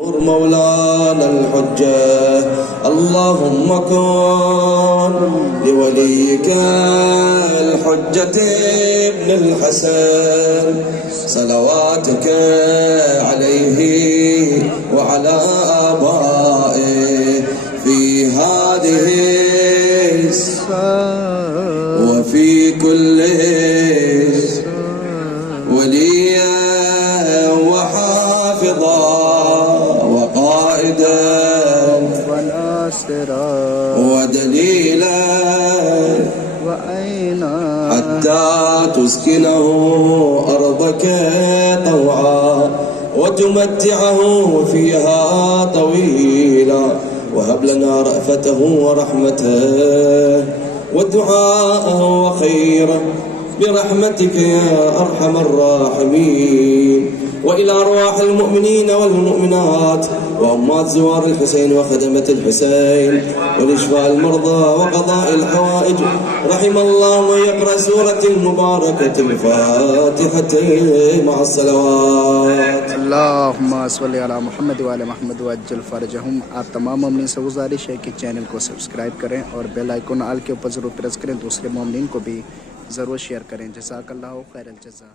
مولانا الحجة اللهم كن لوليك الحجة ابن الحسن صلواتك عليه وعلى آبائه في هذه وفي كل وليا وحافظا وقائدا ودليلا حتى تسكنه أرضك طوعا وتمتعه فيها طويلا وهب لنا رأفته ورحمته ودعاءه وخيره برحمتك يا أرحم الراحمين. وإلى أرواح المؤمنين والمؤمنات وأمات زوار الحسين وخدمة الحسين ولإشفاء المرضى وقضاء الحوائج رحم الله من يقرأ سورة المباركة الفاتحة مع الصلوات. अल्लाहुम्मा सल्लि अला मोहम्मद व आले मोहम्मद वअज्जल फरजहुम। आप तमाम मोमिनीन से गुजारिश है कि चैनल को सब्सक्राइब करें और बेल आइकन आल के ऊपर ज़रूर प्रेस करें। दूसरे मोमिनीन को भी ज़रूर शेयर करें। जज़ाकल्लाहु खैरल जज़ा।